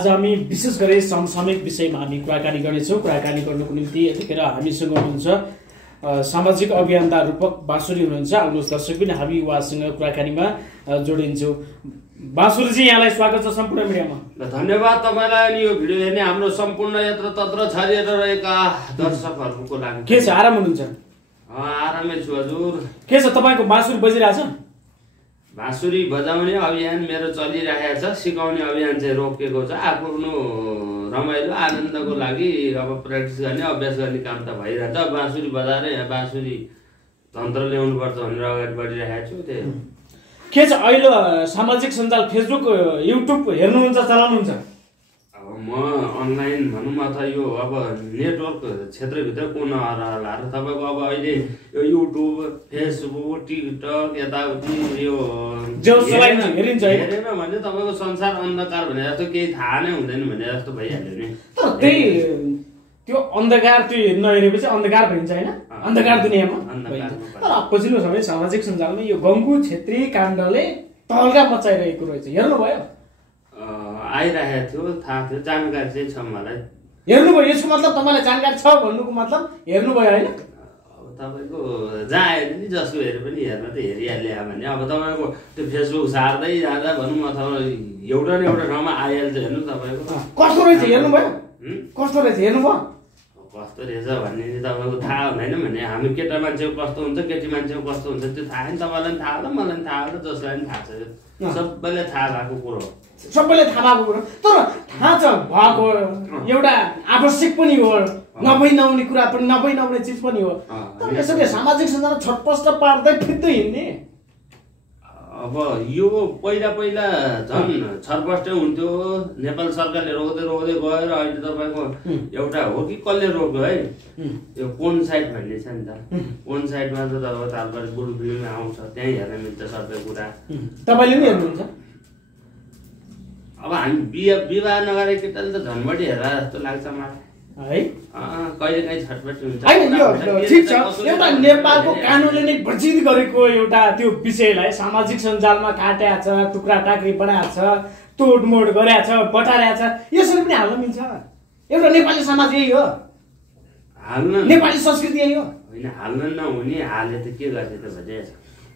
आज हामी विशेष गरी समसामयिक विषयमा हामी कुराकानी गर्नेछौँ। कुराकानी गर्नुको निम्ति यतिखेर हामीसँग हुनुहुन्छ सामाजिक अभियन्ता रूपक बाँसुरी हुनुहुन्छ। आउनुहोस् दर्शक पनि हामी उहाँसँग कुराकानीमा जोडिन्छौँ। बाँसुरीजी, यहाँलाई स्वागत छ सम्पूर्ण मिडियामा। धन्यवाद तपाईलाई अनि यो भिडियो हेर्ने हाम्रो सम्पूर्ण यत्र तत्र छरिएर रहेका दर्शकहरूको लागि। के छ, आराम हुनुहुन्छ? आरामै छु हजुर। के छ तपाईँको बाँसुरी बजिरहेछ? बाँसुरी बजाउने अभियान मेरो चलिरहेको छ। सिकाउने अभियान चाहिँ रोकिएको छ। आफ्नो रमाइलो आनन्दको लागि अब प्र्याक्टिस गर्ने अभ्यास गर्ने काम त भइरहेछ। बाँसुरी बजाएर बाँसुरी तन्त्र ल्याउनु पर्छ भनेर अगाडि बढिरहेको छु। त्यही के छ अहिले सामाजिक सञ्जाल फेसबुक युट्युब हेर्नुहुन्छ, चलाउनुहुन्छ? अब म अनलाइन भनौँ अथवा यो अब नेटवर्क क्षेत्रभित्र को नहरला र तपाईँको अब अहिले यो युट्युब फेसबुक टिकटक यताउति यो हेरेन भने तपाईँको संसार अन्धकार भने जस्तो केही थाहा नै हुँदैन भने जस्तो भइहाल्यो नि। तर त्यही त्यो अन्धकार त्यो नहेरेपछि अन्धकार भइन्छ होइन, अन्धकार दुनियाँमा। तर पछिल्लो समय सामाजिक सञ्जालमा यो गङ्गु छेत्री काण्डले तहल्का मचाइरहेको रहेछ, हेर्नुभयो? आइरहेको थियो, थाहा थियो, जानकारी चाहिँ छ मलाई। हेर्नुभयो? यसको मतलब तपाईँलाई जानकारी छ भन्नुको मतलब हेर्नुभयो होइन? अब तपाईँको जहाँ हेऱ्यो नि, जसको हेऱ्यो पनि हेर्न त हेरिहाल्यो भने अब तपाईँको त्यो फेसबुक सार्दै जाँदा भनौँ अथवा एउटा न एउटा ठाउँमा आइहाल्छ। हेर्नु तपाईँको कस्तो रहेछ, हेर्नुभयो? कस्तो रहेछ, हेर्नुभयो? कस्तो रहेछ भन्ने तपाईँको थाहा हुँदैन भने हामी केटा मान्छेको कस्तो हुन्छ, केटी मान्छेको कस्तो हुन्छ त्यो थाहा नि। तपाईँलाई पनि थाहा होला, मलाई पनि थाहा होला, जसलाई पनि थाहा छ। सबैलाई थाहा भएको कुरो हो, सबैले थाहा भएको कुरो। तर थाहा छ भएको एउटा आवश्यक पनि हो, नभई नहुने कुरा पनि, नभई नहुने चिज पनि हो। तर यसरी सामाजिक सञ्जाल छटपस्ट पार्दै फिर्दै हिँड्ने। अब यो पहिला पहिला झन् छरपस्टै हुन्थ्यो। नेपाल सरकारले रोक्दै रोक्दै गएर अहिले तपाईँको एउटा हो कि कसले रोक्यो है, यो कोन साइड भन्ने छ नि त। कोन साइडमा त तपाईँको तालबारी बुढो फिल्म आउँछ, त्यहीँ हेर्न मिल्छ सबै कुरा। तपाईँले पनि हेर्नुहुन्छ? अब हामी विवाह नगरे केटाले त झन्बडी हेर्दा जस्तो लाग्छ मलाई है। कहिले काहीँ छटपटी हुन्छ। ठिक छ, एउटा नेपालको कानुनले नै वर्जित गरेको एउटा त्यो विषयलाई सामाजिक सञ्जालमा काट्या छ, टुक्रा टाक्री बनाएको छ, तोडमोड गरेको छ, बटारेको छ, यसरी पनि हाल्न मिल्छ? एउटा नेपाली समाज यही हो, हाल्न नेपाली संस्कृति यही हो। होइन, हाल्न नहुने हाले त के गर्ने त भने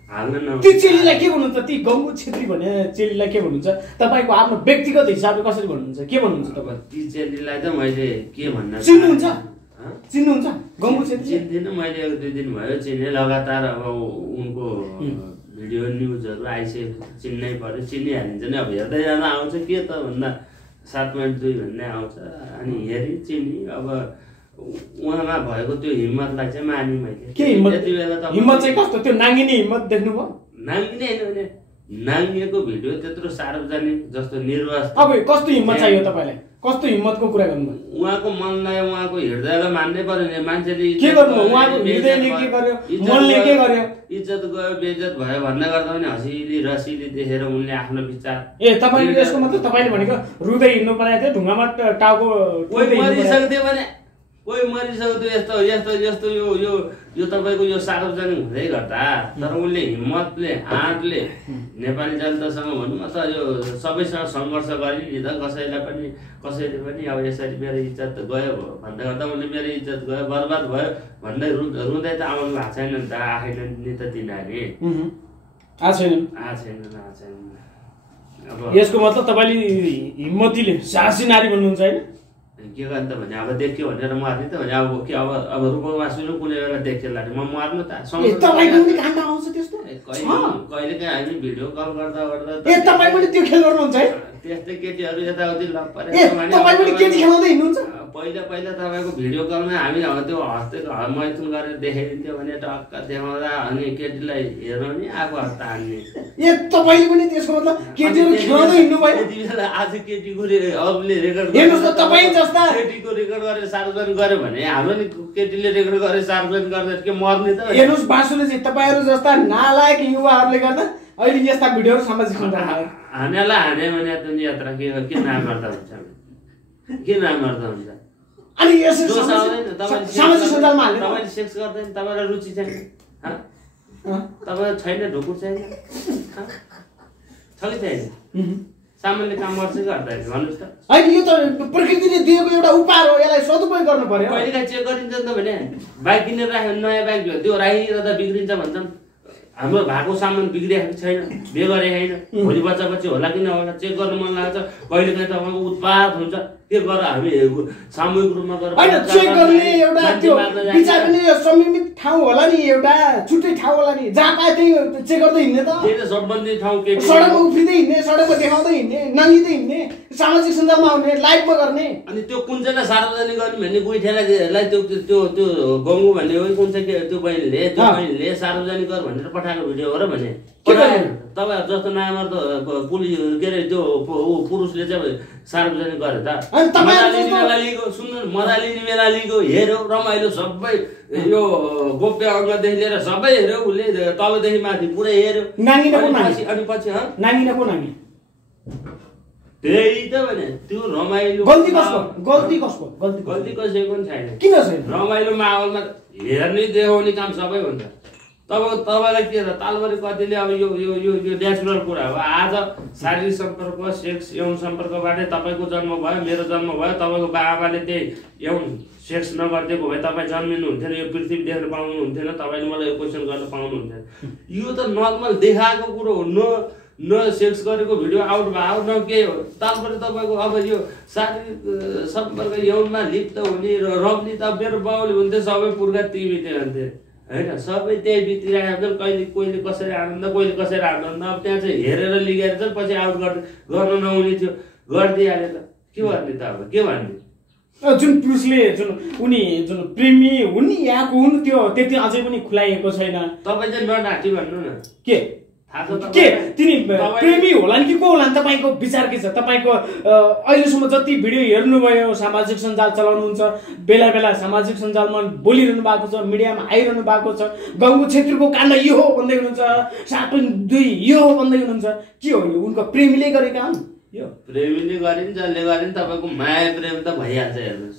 हाल्न न। ती चेलीलाई के भन्नुहुन्छ? ती गङ्गु छेत्री भन्ने चेलीलाई के भन्नुहुन्छ? तपाईँको आफ्नो व्यक्तिगत हिसाबले कसरी भन्नुहुन्छ, के भन्नुहुन्छ तपाईँ? ती चेलीलाई त मैले के भन्न, चिन्नुहुन्छ? चिन्नुहुन्छ गङ्गु छेत्री? चिन्दिनँ, मैले 1-2 दिन भयो चिने। लगातार अब उनको भिडियो न्युजहरू आइसकेपछि चिन्नै पर्यो, चिनिहालिन्छ नि। अब हेर्दै जाँदा आउँछ के त भन्दा 7.2 भन्ने आउँछ, अनि हेरी चिनी। अब उहाँमा भएको त्यो हिम्मतलाई चाहिँ माने मैले। के हिम्मत? यति बेला त हिम्मत चाहिँ कस्तो? त्यो नाङ्गिने हिम्मत देख्नुभयो? नाङ्गिने होइन भने नाङ्गिएको भिडियो त्यत्रो सार्वजनिक जस्तो निर्वाचित। अब कस्तो हिम्मत चाहियो तपाईँलाई? कस्तो हिम्मतको कुरा गर्नुभयो? उहाँको मनलाई, उहाँको हृदयलाई मान्नै पर्यो नि। मान्छेले के गर्नु? उहाँको हृदयले के गर्यो, मनले के गर्यो? इज्जत गयो, बेइज्जत भयो भन्ने गर्दा पनि हँसिली रसिली देखेर उनले आफ्नो विचार। तपाईँको यसको मतलब तपाईँले भनेको रुँदै हिँड्नु परेको थियो, ढुङ्गामा टाउको मरिसक्थ्यो भने कोही मरिसक्थ्यो। यस्तो यस्तो यस्तो यो यो यो तपाईँको यो सार्वजनिक हुँदै गर्दा, तर उनले हिम्मतले, आँटले नेपाली जनतासँग भनौँ अथवा यो सबैसँग सङ्घर्ष गरिदिँदा कसैले पनि अब यसरी मेरो इज्जत गयो भन्दै गर्दा उनले मेरो इज्जत गयो, बर्बाद भयो भन्दै रुँदै त आउनु भएको छैन नि त, आएन नि त तिनीहरूले। आएन। अब यसको मतलब तपाईँले हिम्मतीले साहसी नारी भन्नुहुन्छ होइन? के गर्नु त भने अब देख्यो भनेर मार्ने त भने अब के अब रूपमा सुन्नु कुनै बेला देखेला म मार्नु त। कहिले काहीँ हामी भिडियो कल गर्दा तपाईँ पनि त्यो खेल गर्नुहुन्छ है? त्यस्तै केटीहरू यताउति लग परे। पहिला पहिला तपाईँको भिडियो कलमा हामी त्यो हस्तेको मैथुन गरेर देखाइदिन्थ्यो भने टक्क देखाउँदा अनि केटीलाई हेर्नु नि आएको हस्ता हान्ने। तपाईँले पनि त्यसको मतलब केटीहरू खेलाउँदै हिँड्नु भयो? यति बेला आज केटीको अरूले रेकर्ड केटीको रेकर्ड गरेर सार्वजनिक गर्यो भने हाम्रो नि केटीले रेकर्ड गरेर सार्वजनिक गर्दा के मर्ने त? हेर्नुहोस् बाँसुरीजी, तपाईँहरू जस्ता नालायक युवाहरूले गर्दा अहिले यस्ता भिडियोहरू सामाजिक सञ्जालमा हानेलाई हाने भने त यात्रा के नामर्दा हुन्छ, के नामर्दा हुन्छ? अनि यसरी सामाजिक सञ्जालमा हाल्ने तपाईँले सेक्स गर्दैन, तपाईँलाई रुचि छैन, तपाईँलाई छैन, ढुकुर छैन, छ कि छैन? सामान्य काम गर्छ कि गर्दैन भन्नुहोस् त। होइन यो त प्रकृतिले दिएको एउटा उपहार हो, यसलाई सदुपयोग गर्नु पर्यो। कहिलेकाहीँ चेक गरिन्छ नि त भने बाइक किनेर राख्यो नयाँ बाइक त्यो राखिरहँदा बिग्रिन्छ भन्छन्। हाम्रो भएको सामान बिग्रिएको छैन, बेगरे होइन, भोलि बच्चा होला कि नहोला चेक गर्न मन लाग्छ। कहिलेकाहीँ तपाईँको उत्पात हुन्छ, के गरेर हामी सामूहिक रूपमा गरेर होइन चेक गर्ने एउटा त्यो विचार पनि संयमित ठाउँ होला नि, एउटा छुट्टै ठाउँ होला नि, जहाँ पाए त्यही चेक गर्दै हिँड्ने त। त्यही त सबभन्दा ठाउँ के सडकमा उफ्रिँदै हिँड्ने, सडकमा देखाउँदै हिँड्ने, नङ्गिँदै हिँड्ने, सामाजिक सञ्जालमा आउने, लाइभमा गर्ने। अनि त्यो कुन चाहिँ सार्वजनिक गर्ने भन्ने गोइठेलाई त्यो त्यो त्यो गङ्गु भन्ने हो कुन चाहिँ त्यो बहिनीले सार्वजनिक गर भनेर पठाएको भिडियो हो र भने तपाईँहरू जस्तो नामर त पुलिस के अरे त्यो पुरुषले चाहिँ सार्वजनिक गरे त। मदालिनी मेला लिगो हेऱ्यो, रमाइलो सबै यो गोप्य अङ्गदेखि लिएर सबै हेऱ्यो, उसले तलदेखि माथि पुरै हेऱ्यो। अनि पछि त्यही त भने त्यो रमाइलो गल्ती कसको पनि छैन, किन छैन? रमाइलो माहौलमा हेर्ने देखाउने काम सबै हुन्छ। तपाईँलाई के त तालबरी कतिले अब यो यो यो यो नेचुरल कुरा हो। आज शारीरिक सम्पर्क, सेक्स, यौन सम्पर्कबाटै तपाईँको जन्म भयो, मेरो जन्म भयो। तपाईँको बाबाले त्यही यौन सेक्स नगरिदिएको भए तपाईँ जन्मिनु हुन्थेन, यो पृथ्वी देख्न पाउनुहुन्थेन, तपाईँले मलाई यो क्वेसन गर्न पाउनुहुन्थेन। यो त नर्मल देखाएको कुरो हो। न सेक्स गरेको भिडियो आउट भयो न के हो। तालबरी तपाईँको अब यो शारीरिक सम्पर्क यौनमा लिप्त हुने र रम्ने त मेरो बाउले हुन्थ्यो सबै पुर्खा टिभी हुन्थे होइन, सबै त्यही बितिरहेको हुन्छ। कोहीले कसरी आनन्द, कोहीले कसरी आनन्द। अब त्यहाँ चाहिँ हेरेर लिगेर चाहिँ पछि आउट गर्न नहुने थियो, गरिदिइहाल्यो त के गर्ने त। अब के भन्ने जुन पुरुषले जुन प्रेमी हुन् यहाँको हुन् त्यो त्यति अझै पनि खुलाइएको छैन। तपाईँ चाहिँ नडाँटी भन्नु न के तिनी प्रेमी होला कि को होला तपाईँको विचार के छ? तपाईँको अहिलेसम्म जति भिडियो हेर्नुभयो, सामाजिक सञ्जाल चलाउनुहुन्छ, बेला बेला सामाजिक सञ्जालमा बोलिरहनु भएको छ, मिडियामा आइरहनु भएको छ, गङ्गु छेत्रीको काण्ड यो हो भन्दै हुनुहुन्छ, 7.2 यो हो भन्दै हुनुहुन्छ। के हो यो? उनको प्रेमीले गरेका हुन्? यो प्रेमीले गरिन्, जसले गरिन् तपाईँको माया प्रेम त भइहाल्छ। हेर्नुहोस्,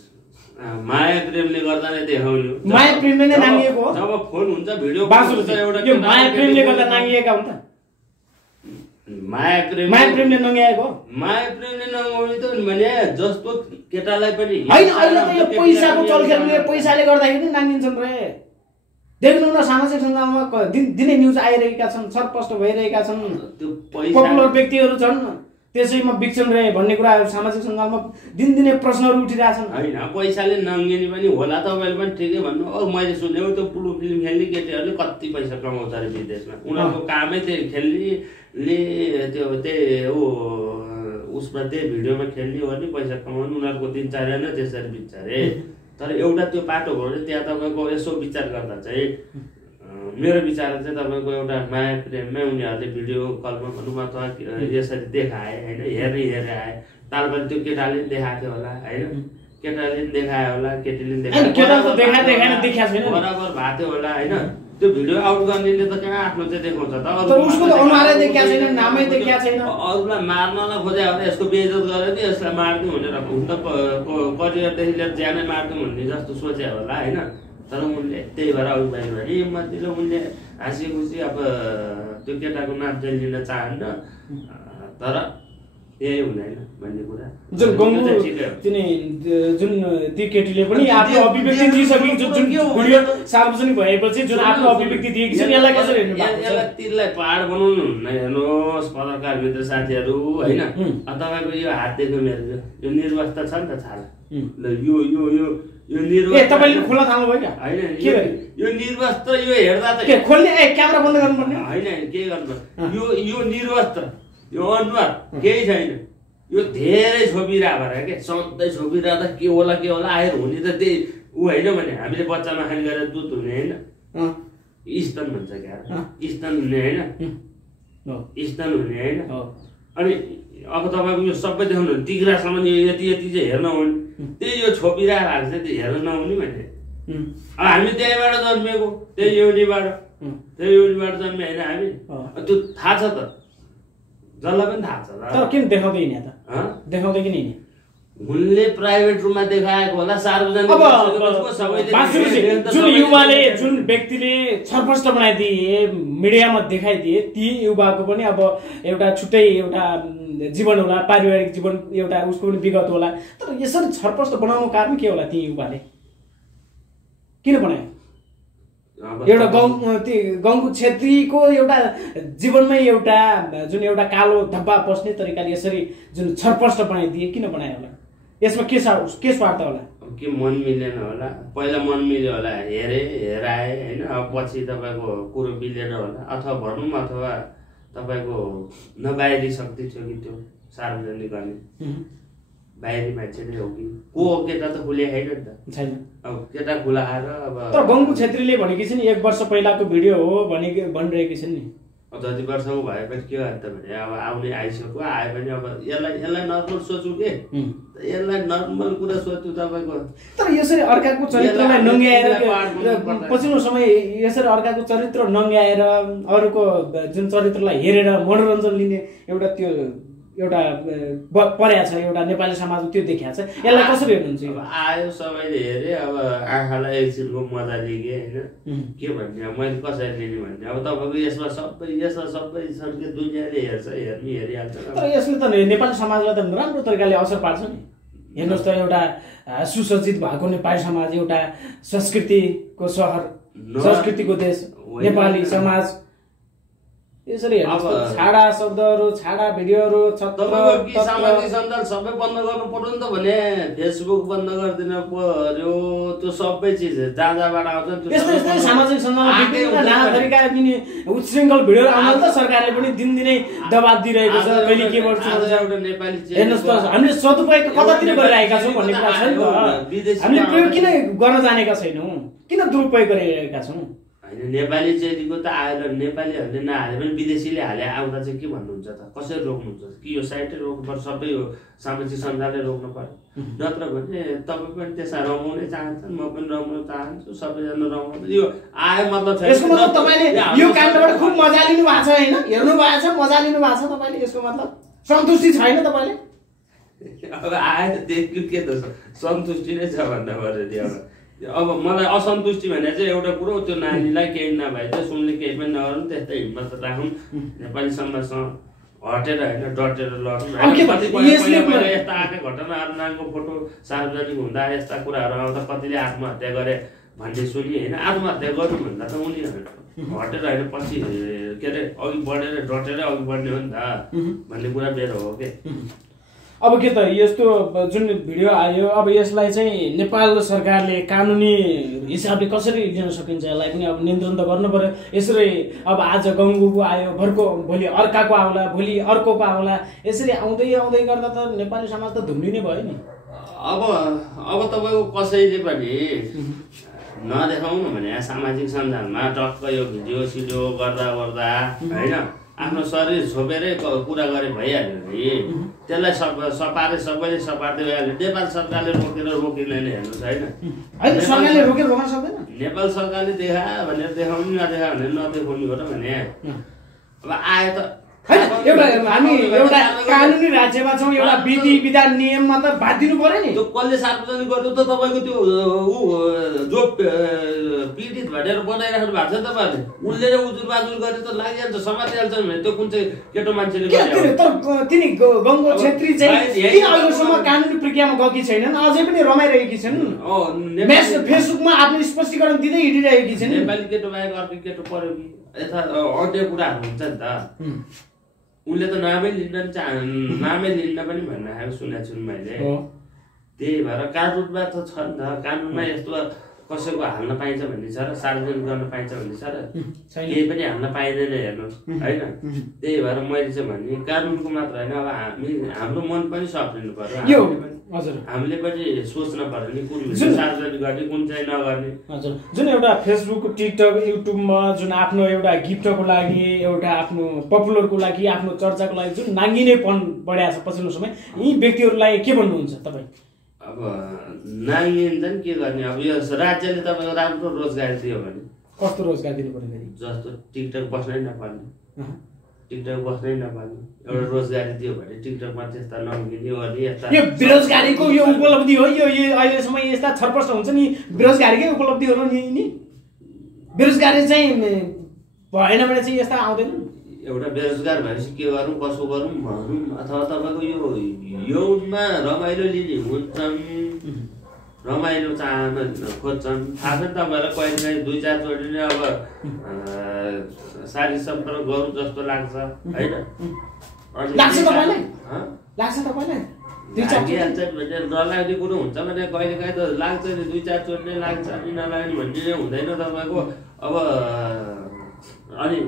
माया प्रेमले गर्दा नै देखाउनु, माया प्रेमले नै नाङ्गिएको हो। जब फोन हुन्छ भिडियो एउटा माया प्रेमले गर्दा नाङ्गिएका हुन् त। माया प्रेमले नङ्ग्याएको, माया प्रेमले नङ्गाउने त भने जस्तो केटालाई पनि होइन। अहिले त यो पैसाको चलखेलले पैसाले गर्दाखेरि नाङ्गिन्छन् रे। देख्नु न सामाजिक सञ्जालमा दिनै न्युज आइरहेका छन्, छरपष्ट भइरहेका छन्। त्यो पैसा पपुलर व्यक्तिहरू छन् त्यसैमा बिक्छन् रे भन्ने कुराहरू सामाजिक सञ्जालमा दिनदिनै प्रश्नहरू उठिरहेछन्। होइन पैसाले नङ्गिने पनि होला, तपाईँले पनि ठिकै भन्नु। अब मैले सुनेको त्यो पुलु फिल्म खेल्ने केटीहरूले कति पैसा कमाउँछ अरे विदेशमा। उनीहरूको कामै त्यही खेल्नेले त्यो त्यही उसमा त्यही भिडियोमा खेल्ने हो भने पैसा कमाउनु। उनीहरूको दिनचर्या नै त्यसरी बित्छ अरे। तर एउटा त्यो बाटो भयो भने त्यहाँ तपाईँको यसो विचार गर्दा चाहिँ मेरो विचार चाहिँ तपाईँको एउटा माया प्रेममै उनीहरूले भिडियो कलमा भनौँ अथवा यसरी देखाए होइन, हेरेर आए। तालबरी त्यो केटाले देखाएको थियो होला होइन, केटाले देखायो होला, केटीले बराबर भएको थियो होला होइन। त्यो भिडियो आउट गर्नेले त कहाँ आफ्नो चाहिँ देखाउँछ त, अरूलाई मार्नलाई खोज्यो भने यसको बेइज्जत गरेर नि यसलाई मार्दिउँ भनेर हुन त करियरदेखि लिएर ज्यानै मार्दिउँ भन्ने जस्तो सोचे होला होइन। तर उनले त्यही भएर अघि बाहिर भने मध्येले उनले हाँसी खुसी अब त्यो केटाको नाम चाहिँ लिन चाहन्न, तर यही हुँदैन भन्ने कुरा। जुन गङ्गु जुन ती केटीले पनि आफ्नो अभिव्यक्ति दिइसके, जुन भिडियो सार्वजनिक भएपछि जुन आफ्नो अभिव्यक्ति दिएकी छन्, यसलाई कसरी हेर्नु? यसलाई तिरलाई पहाड बनाउनु हुन्न। हेर्नुहोस् पत्रकार मित्र साथीहरू होइन, तपाईँको यो हात देख्नु मेरो यो निर्वस्था छ नि त छाला, यो यो यो यो निर्वस्था तपाईँले खोल्न थाल्नु भयो क्या? होइन यो निर्वस्त्र यो हेर्दा त खोल्ने क्यामेरा बन्द गर्नुपर्ने होइन, के गर्नु यो निर्वस्त्र यो अनुहार केही छैन। यो धेरै छोपिरहेको भएर के सधैँ छोपिरहँदा के होला आएर हुने त त्यही ऊ होइन भने हामीले बच्चामा खाने गरेर दुध हुने होइन, स्तन भन्छ क्या, स्तन हुने होइन, स्तन हुने होइन। अनि अब तपाईँको यो सबै देखाउनु तिग्रासम्म यो यति चाहिँ हेर्न हुने, त्यही यो छोपिरहेको भएको चाहिँ त्यो हेर्न नहुने भने। अब हामी त्यहीबाट जन्मेको, त्यही योनिबाट जन्मे होइन हामी, त्यो थाहा छ त, जसलाई पनि थाहा छ। तर किन देखाउँदै हिँड्या त? देखाउँदै किन हिँड्या? उनले प्राइभेट रुममा देखाएको होला सार्वजनिक जुन युवाले जुन व्यक्तिले छरपष्ट बनाइदिए मिडियामा देखाइदिए ती युवाको पनि अब एउटा छुट्टै एउटा जीवन होला पारिवारिक जीवन एउटा उसको पनि विगत होला तर यसरी छरपष्ट बनाउनु कारण के होला ती युवाले किन बनायो एउटा गङ्गु छेत्रीको एउटा जीवनमै एउटा जुन एउटा कालो धब्बा पस्ने तरिकाले यसरी जुन छरपष्ट बनाइदिए किन बनायो होला यसमा के स्वार्थ होला के मन मिलेन होला पहिला मन मिल्यो होला हेराए हैन अब पछि तपाईको कुरो मिलेन होला अथवा भनौँ अथवा तपाईको नबाहिरी शक्ति थियो कि त्यो सार्वजनिक गर्ने बाहिरी मान्छे नै हो कि को केटा त खुले हैन नि त छैन अब केटा खुला आएर अब तर गङ्गु छेत्रीले भनेकी छिन् 1 वर्ष पहिलाको भिडियो हो भनिरहेकी छिन् नि जति वर्षको भएपछि के गर्छ भने अब आउने आइसक्यो आए पनि अब यसलाई नर्मल सोच्नु के यसलाई नर्मल कुरा सोच्नु तपाईको तर यसरी अर्काको चरित्रलाई नङ्ग्याएर पछिल्लो समय यसरी अर्काको चरित्र नङ्ग्याएर अरूको जुन चरित्रलाई हेरेर मनोरञ्जन लिने एउटा त्यो एउटा पर्या छ एउटा नेपाली समाजमा त्यो देखिया छ यसलाई कसरी हेर्नुहुन्छ अब आयो सबैले हेरे अब आँखालाई एकछिनको मजा लिएँ हैन के भन्ने मैले कसरी लिने भन्ने अब तपाईको यसमा सबै छन् दुनियाँले हेर्छ हेरिहाल्छ तर यसले त नेपाली समाजलाई त राम्रो तरिकाले असर पार्छ नि हेर्नुहोस् त एउटा सुसज्जित भएको नेपाली समाज एउटा संस्कृतिको सहर संस्कृतिको देश नेपाली समाज यसरी छाडा शब्दहरू छाडा भिडियोहरू सामाजिक सञ्जाल सबै बन्द गर्नु पर्यो नि त भने फेसबुक बन्द गरिदिन पर्यो त्यो सबै चिज जहाँबाट आउँछ यस्तै सामाजिक सञ्जालमा नाना थरीका उच्छृङ्खल भिडियोहरू आउन त सरकारले पनि दिनदिनै दबाब दिइरहेको छ कहिले के गर्छ एउटा नेपाली हेर्नुहोस् त हामीले सदुपयोग कतातिर गरिरहेका छौँ भन्ने कुरा छ नि त हामीले प्रयोग किन गर्न जानेका छैनौँ किन दुरुपयोग गरिरहेका छौँ हैन नेपाली चेलीको त आएर नेपालीहरूले नहाले पनि विदेशीले हाले आउँदा चाहिँ के भन्नुहुन्छ त कसरी रोक्नुहुन्छ कि यो साइटै रोक्नुपर्छ सबै यो सामाजिक सञ्जालले रोक्नु पर्यो नत्र भने तपाईँ पनि त्यसमा रमाउनै चाहन्छन् म पनि रमाउन चाहन्छु सबैजना रमाउनु यो आयो मतलब छैन यसको मतलब तपाईले यो काण्डबाट खूब मजा लिनु भएको छ हैन हेर्नु भएको छ मजा लिनु भएको छ तपाईले यसको मतलब सन्तुष्टि छैन तपाईले अब आयो देखियो के त सन्तुष्टि नै छ भन्दा पर्यो अब मलाई असन्तुष्टि भने चाहिँ एउटा कुरो त्यो नानीलाई केही नभए चाहिँ सुनले केही पनि नगर्नु त्यस्तै हिम्मत राखौँ नेपाली समाजसँग हटेर होइन डटेर लड्नु यस्ता आएका घटनाहरूको फोटो सार्वजनिक हुँदा यस्ता कुराहरू आउँदा कतिले आत्महत्या गरे भन्ने सुनि होइन आत्महत्या गर्नु भन्दा त उनीहरू हटेर होइन पछि के अरे अघि बढेर डटेर अघि बढ्ने हो नि त भन्ने कुरा मेरो हो के अब के त यस्तो जुन भिडियो आयो अब यसलाई चाहिँ नेपाल सरकारले कानुनी हिसाबले कसरी लिन सकिन्छ यसलाई पनि अब नियन्त्रण त गर्नु पर्यो यसरी अब आज गङ्गुको आयो भोलि अर्काको आउला भोलि अर्कोको आउला यसरी आउँदै आउँदै गर्दा त नेपाली समाज त धुम्लिने भयो नि अब तपाईको कसैले पनि नदेखाउनु भने सामाजिक सञ्जालमा टक्क यो भिडियो सिडियो गर्दा हैन आफ्नो शरीर छोपेरै कुरा गरे भइहाल्यो नि त्यसलाई सपारे सबैले सपार्दै भइहाल्यो नेपाल सरकारले रोकिँदैन हेर्नुहोस् होइन सरकारले रोकेर रोक्न सक्दैन नेपाल सरकारले देखा भनेर देखाउनु नदेखा भनेर नदेखाउनु हो र भने अब आयो त एउटा हामी एउटा कानुनी राज्यमा छौँ एउटा विधि विधान नियममा त बाँधिनु पर्यो नि त्यो कसले सार्वजनिक गर्नु त तपाईँको त्यो जो पीडित भनेर बनाइराख्नु भएको छ तपाईँहरूले उसले उजुर बाजुर गरे त लागिहाल्छ समातिहाल्छ भने त्यो कुन चाहिँ केटो मान्छेले तर तिनी गङ्गु छेत्री चाहिँ किन अहिलेसम्म कानुनी प्रक्रियामा गएकी छैनन् अझै पनि रमाइरहेकी छन् फेसबुकमा आफ्नो स्पष्टीकरण दिँदै हिँडिरहेकी छन् नेपाली केटो बाहेक अर्को केटो पर्यो कि यता अन्य कुराहरू हुन्छ नि त उनले त नामै लिन्न पनि भन्न आएको सुनेको छु मैले त्यही भएर कानुनमा त छ नि त कानुनमा यस्तो कसैको हाल्न पाइन्छ भन्ने छ र सार्वजनिक गर्न पाइन्छ भन्ने छ र केही पनि हाल्न पाइँदैन हेर्नुहोस् होइन त्यही भएर मैले चाहिँ भन्ने कानुनको मात्र होइन अब हाम्रो मन पनि सप्रिनु पर्यो हामीले पनि सोच्न पर्यो नि कुन सार्वजनिक गर्ने कुन चाहिँ नगर्ने हजुर जुन एउटा फेसबुक टिकटक युट्युबमा जुन आफ्नो एउटा गिफ्टको लागि एउटा आफ्नो पपुलरको लागि आफ्नो चर्चाको लागि जुन नाङ्गिनेपन बढाएको छ पछिल्लो समय यी व्यक्तिहरूलाई के भन्नुहुन्छ तपाईँ अब नाङ्गिन्छन् के गर्ने अब यो राज्यले तपाईँको राम्रो रोजगारी दियो भने कस्तो रोजगार दिनु पर्यो जस्तो टिकटक बस्नै नपर्ने टिकटक बस्नै नपाल्नु एउटा रोजगारी दियो भने टिकटकमा त्यस्ता नम्किने गर्ने यस्ता यो बेरोजगारीको यो उपलब्धि हो यो अहिलेसम्म यस्ता छरपष्ट हुन्छ नि बेरोजगारीकै उपलब्धि हो नि बेरोजगारी चाहिँ भएन भने चाहिँ यस्ता आउँदैन एउटा बेरोजगार भएपछि के गरौँ कसो गरौँ भनौँ अथवा तपाईँको यो यौनमा रमाइलो लिने हुन्छन् रमाइलो चाहन खोज्छन् थाहा छ नि तपाईँलाई कहिले काहीँ 2-4 चोटि नै अब शारीरिक सम्पर्क गरौँ जस्तो लाग्छ होइन लाग्छ तपाईँलाई लाग्छ तपाईँलाई लागिहाल्छ भने नलाग्ने कुरो हुन्छ भने कहिले काहीँ त लाग्छ नि 2-4 चोटि नै लाग्छ नि नलाग्ने भन्ने नै हुँदैन तपाईँको अब अनि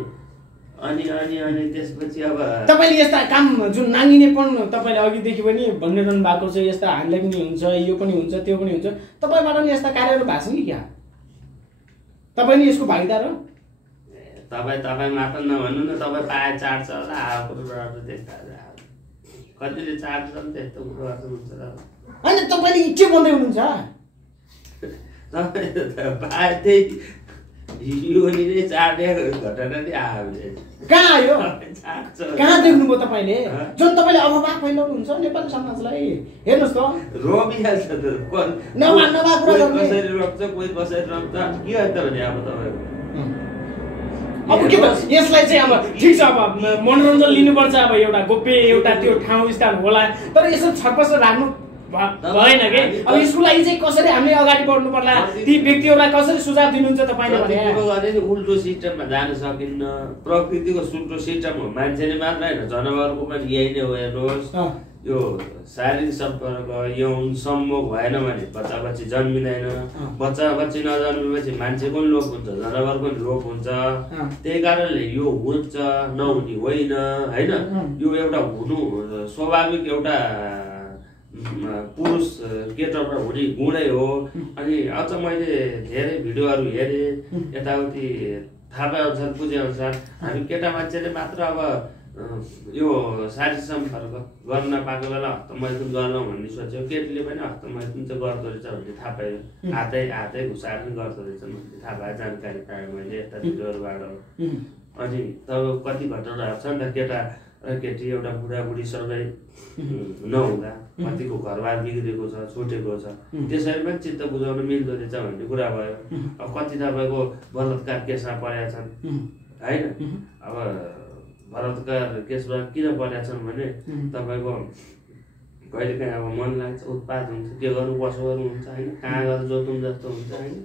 त्यसपछि अब तपाईँले यस्ता काम जुन नाङ्गिनेपन तपाईँले अघिदेखि पनि भनिरहनु भएको छ यस्ता हामीलाई पनि हुन्छ यो पनि हुन्छ त्यो पनि हुन्छ तपाईँबाट नि यस्ता कार्यहरू भएको छ कि क्या तपाईँ नि यसको भागीदार हो तपाईँ मात्र नभन्नु न तपाईँ पाए चाट्छ होला कुरोहरू त्यस्ता कतिले चाट्छन् त्यस्तो कुरोहरू हुन्छ होइन तपाईँले के भन्दै हुनुहुन्छ तपाईँ पाए त्यही यो नि चाटे घटना नि आयो कहाँ आयो कहाँ देख्नुभयो तपाईँले जुन तपाईँले अफवाह फैलाउनुहुन्छ नेपाली समाजलाई हेर्नुहोस् त रोमिहाल्छ त कसरी रोप्छ कोही कसरी रोप्छ के हो त भने अब तपाईँको अब के यसलाई चाहिँ अब ठिक छ अब मनोरञ्जन लिनुपर्छ अब एउटा गोप्य एउटा त्यो ठाउँ स्थान होला तर यसो छरपष्ट राख्नु भएन कि अब यसको लागि चाहिँ कसरी हामीले अगाडि बढ्नु पर्ला ती व्यक्तिहरूलाई कसरी सुझाव दिनुहुन्छ तपाईँले भने उल्टो सिस्टममा जान सकिन्न प्रकृतिको सुल्टो सिस्टम हो मान्छेले मात्र होइन जनावरको पनि यही नै हो हेर्नुहोस् यो शारीरिक सम्पर्क यौन सम्भोग भएन भने बच्चा बच्ची जन्मिँदैन बच्चा बच्ची नजन्मेपछि मान्छेको पनि लोप हुन्छ जनावरको पनि लोप हुन्छ त्यही कारणले यो हुन्छ नहुने होइन होइन यो एउटा हुनु स्वाभाविक एउटा पुरुष केटामा हुने गुणै हो अनि अझ मैले धेरै भिडियोहरू हेरेँ यताउति थाहा पाए अनुसार बुझे अनुसार हामी केटा मान्छेले मात्र अब यो शारीरिक सम्पर्क गर्न पाएको बेला हस्तमैथुन गरौँ भन्ने सोच्यो केटीले पनि हस्तमैथुन चाहिँ गर्दो रहेछ भन्ने थाहा पायो हातै घुसाएर पनि गर्दो रहेछ भन्ने थाहा पायो जानकारी पाएँ मैले यस्ता भिडियोहरूबाट अनि तब कति घटनाहरू छ नि त केटा र केटी एउटा बुढाबुढीसँगै नहुँदा कतिको घरबार बिग्रेको छ छुटेको छ त्यसरी पनि चित्त बुझाउन मिल्दो रहेछ भन्ने कुरा भयो अब कति तपाईँको बलात्कार केसमा परेका छन् होइन अब बलात्कार केसमा किन परेका छन् भने तपाईँको कहिलेकाहीँ अब मन लाग्छ उत्पात हुन्छ के गर्नु कसो गर्नु हुन्छ होइन कहाँ गएर जोतौँ जस्तो हुन्छ होइन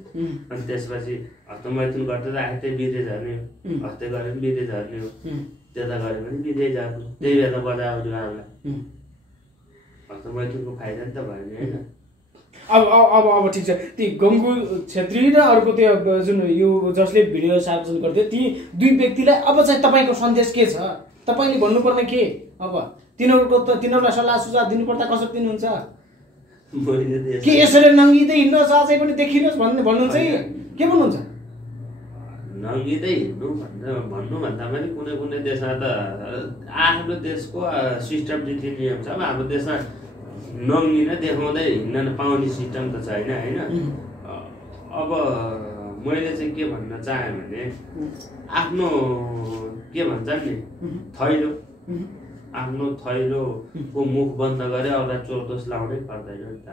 अनि त्यसपछि हस्तमैथुन गर्दा त आएतै बिर्दै झर्ने हो हस्तै गरे पनि बिर्दै झर्ने हो त्यता गऱ्यो भने बिर्दै जानु त्यही बेला बजा आउँछ आउला हस्तमैथुनको फाइदा नि त भयो नि होइन अब ठिक छ ती गङ्गु छेत्री र अर्को त्यो जुन यो जसले भिडियो सार्वजनिक गर्थ्यो ती दुई व्यक्तिलाई अब चाहिँ तपाईँको सन्देश के छ तपाईँले भन्नुपर्ने के अब तिनीहरूलाई सल्लाह सुझाव दिनुपर्दा कसरी दिनुहुन्छ के यसरी नङ्गिँदै हिँड्नुहोस् अझै पनि देखिनुहोस् भन्नुहुन्छ के भन्नुहुन्छ नङ्गिँदै हिँड्नु भन्नुभन्दा पनि कुनै कुनै देशमा त आफ्नो देशको सिस्टम नीति नियम छ अब हाम्रो देशमा नङ्गिन देखाउँदै हिँड्न पाउने सिस्टम त छैन होइन अब मैले चाहिँ के भन्न चाहेँ भने आफ्नो के भन्छन् नि थैलो आफ्नो थैलोको मुख बन्द गरे अरूलाई चोर दोष लाउनै पर्दैन नि त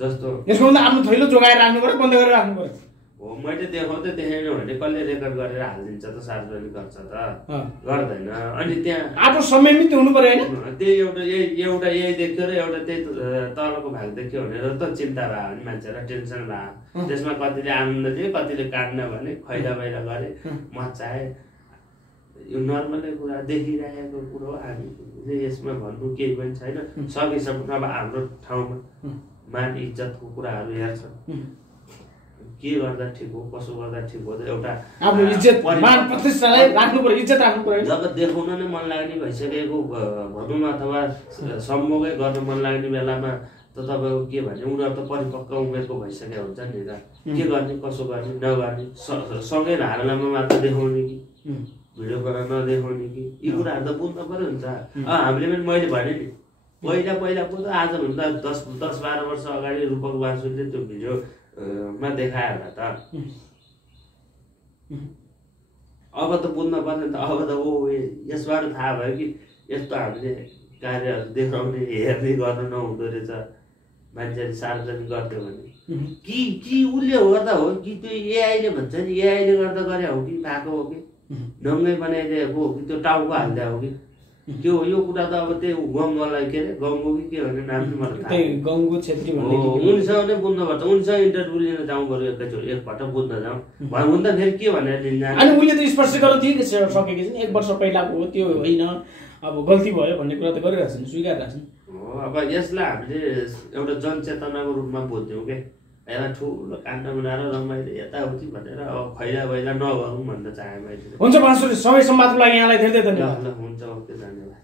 जस्तो यसको भन्दा आफ्नो थैलो जोगाएर राख्नु पर्यो बन्द गरेर राख्नु पर्यो हो मैले देखाउँदै देखेन भने कसले रेकर्ड गरेर हालिदिन्छ त सार्वजनिक गर्छ त गर्दैन अनि त्यहाँ आफ्नो समयमित हुनु पर्यो होइन त्यही एउटा यही देख्यो र एउटा त्यही तलको भाग देख्यो भनेर त चिन्ता भयो भने मान्छेलाई टेन्सन भयो त्यसमा कतिले आनन्द दिए कतिले काट्न भने खैला बैला गरे मचाए यो नर्मलै कुरा देखिरहेको कुरो हो हामीले यसमा भन्नु केही पनि छैन सकेसम्म अब हाम्रो ठाउँमा मान इज्जतको कुराहरू हेर्छ के गर्दा ठिक हो कसो गर्दा ठिक हो एउटा आफ्नो इज्जत मान प्रतिष्ठालाई राख्नु पर्यो इज्जत राख्नु पर्यो जब देखाउन नै मन लाग्ने भइसकेको भनौँ न अथवा सम्भोगै गर्न मन लाग्ने बेलामा त तपाईँको के भने उनीहरू त परिपक्व उमेरको भइसकेको हुन्छ नि त के गर्ने कसो गर्ने नगर्ने सँगै धारणामा मात्र देखाउने कि भिडियो गरेर नदेखाउने कि यी कुराहरू त बुझ्नु पर्यो नि त हामीले पनि मैले भने नि पहिला पो त आजभन्दा 10-12 वर्ष अगाडि रूपक वासुले त्यो भिडियो मा देखायो होला त अब त बुझ्न पर्ने त अब त यसबाट थाहा भयो कि यस्तो हामीले कार्यहरू देखाउने हेर्ने गर्न नहुँदो रहेछ मान्छेले सार्वजनिक गर्थ्यो भने कि उसले गर्दा हो कि त्यो एआईले भन्छ नि एआईले गर्दा गरे हो कि भएको हो कि ढङ्गै बनाइदिएको हो कि त्यो टाउको हाल्दा हो कि त्यो यो कुरा त अब त्यही गङ्गोलाई के अरे गङ्गो कि के भन्ने नाम चाहिँ मलाई थाहा गङ्गो छेत्री उनीसँग नै बुझ्नुपर्छ उनीसँग इन्टरभ्यू लिन जाउँ बरु एकपल्ट बुझ्न जाउँ हुन त फेरि के भनेर लिन जाने अनि उसले त स्पष्ट गर्न सकेको छ नि 1 वर्ष पहिलाको हो त्यो होइन अब गल्ती भयो भन्ने कुरा त गरिरहेको छन् स्वीकारिरहेको छन् हो अब यसलाई हामीले एउटा जनचेतनाको रूपमा बुझ्यौँ क्या यसलाई ठुलो काण्ड बनाएर रमाइलो यताउति भनेर अब खैला बैला नगरौँ भन्न चाहे मैले हुन्छ बाँसुरी समय सम्वादको लागि यहाँलाई धेरै धेरै धन्यवाद हुन्छ ओके धन्यवाद